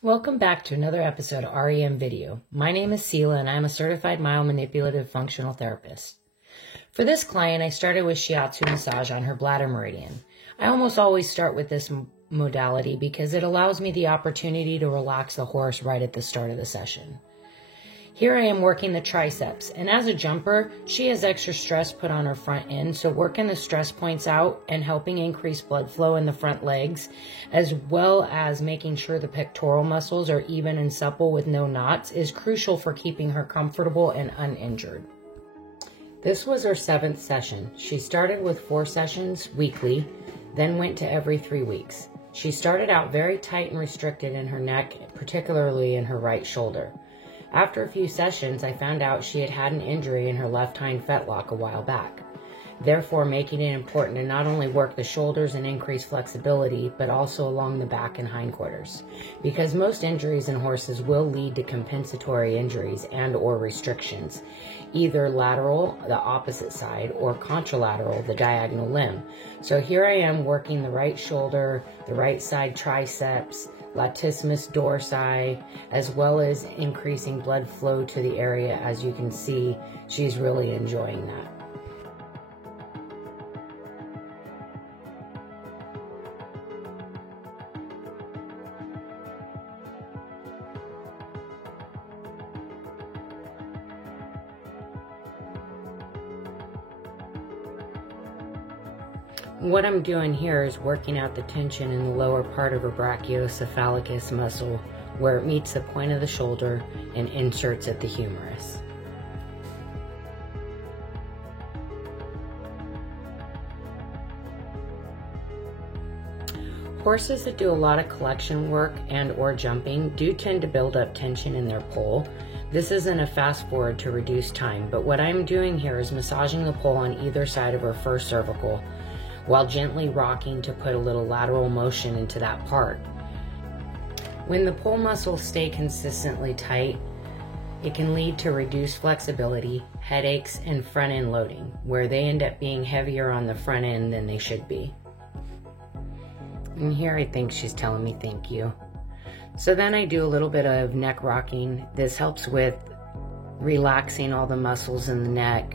Welcome back to another episode of REM Video. My name is Sela and I'm a certified myomanipulative functional therapist. For this client, I started with shiatsu massage on her bladder meridian. I almost always start with this modality because it allows me the opportunity to relax the horse right at the start of the session. Here I am working the triceps, and as a jumper, she has extra stress put on her front end, so working the stress points out and helping increase blood flow in the front legs, as well as making sure the pectoral muscles are even and supple with no knots, is crucial for keeping her comfortable and uninjured. This was her 7th session. She started with 4 sessions weekly, then went to every 3 weeks. She started out very tight and restricted in her neck, particularly in her right shoulder. After a few sessions, I found out she had had an injury in her left hind fetlock a while back, therefore making it important to not only work the shoulders and increase flexibility, but also along the back and hindquarters, because most injuries in horses will lead to compensatory injuries and or restrictions, either lateral, the opposite side, or contralateral, the diagonal limb. So here I am working the right shoulder, the right side triceps, latissimus dorsi, as well as increasing blood flow to the area. As you can see, she's really enjoying that. What I'm doing here is working out the tension in the lower part of her brachiocephalicus muscle where it meets the point of the shoulder and inserts at the humerus. Horses that do a lot of collection work and or jumping do tend to build up tension in their poll. This isn't a fast forward to reduce time, but what I'm doing here is massaging the poll on either side of her first cervical, while gently rocking to put a little lateral motion into that part. When the pull muscles stay consistently tight, it can lead to reduced flexibility, headaches, and front end loading, where they end up being heavier on the front end than they should be. And here I think she's telling me thank you. So then I do a little bit of neck rocking. This helps with relaxing all the muscles in the neck,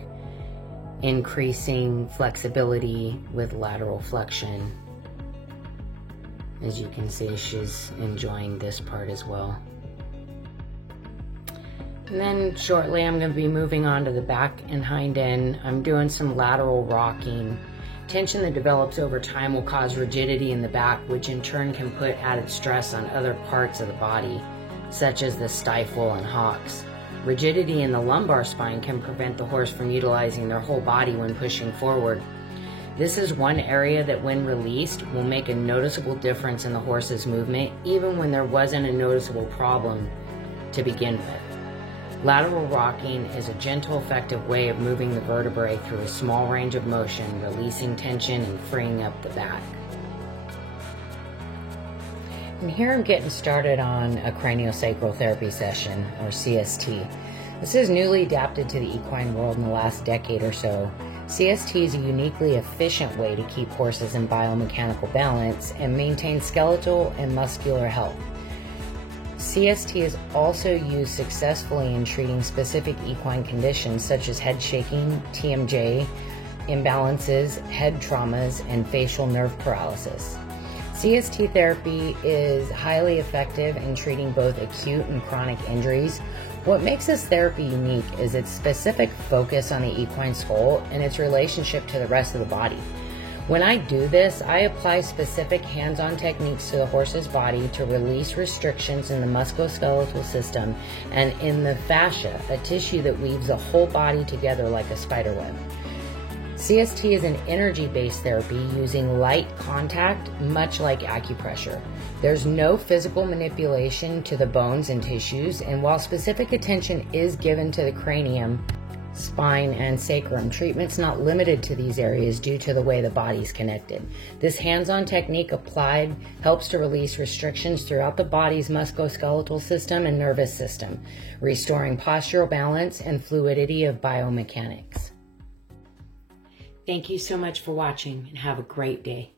increasing flexibility with lateral flexion. As you can see, she's enjoying this part as well. And then shortly I'm going to be moving on to the back and hind end. I'm doing some lateral rocking. Tension that develops over time will cause rigidity in the back, which in turn can put added stress on other parts of the body, such as the stifle and hocks. Rigidity in the lumbar spine can prevent the horse from utilizing their whole body when pushing forward. This is one area that when released will make a noticeable difference in the horse's movement, even when there wasn't a noticeable problem to begin with. Lateral rocking is a gentle, effective way of moving the vertebrae through a small range of motion, releasing tension and freeing up the back. And here I'm getting started on a craniosacral therapy session, or CST. This is newly adapted to the equine world in the last decade or so. CST is a uniquely efficient way to keep horses in biomechanical balance and maintain skeletal and muscular health. CST is also used successfully in treating specific equine conditions such as head shaking, TMJ, imbalances, head traumas, and facial nerve paralysis. CST therapy is highly effective in treating both acute and chronic injuries. What makes this therapy unique is its specific focus on the equine skull and its relationship to the rest of the body. When I do this, I apply specific hands-on techniques to the horse's body to release restrictions in the musculoskeletal system and in the fascia, a tissue that weaves the whole body together like a spider web. CST is an energy-based therapy using light contact, much like acupressure. There's no physical manipulation to the bones and tissues, and while specific attention is given to the cranium, spine, and sacrum, treatment's not limited to these areas due to the way the body's connected. This hands-on technique applied helps to release restrictions throughout the body's musculoskeletal system and nervous system, restoring postural balance and fluidity of biomechanics. Thank you so much for watching and have a great day.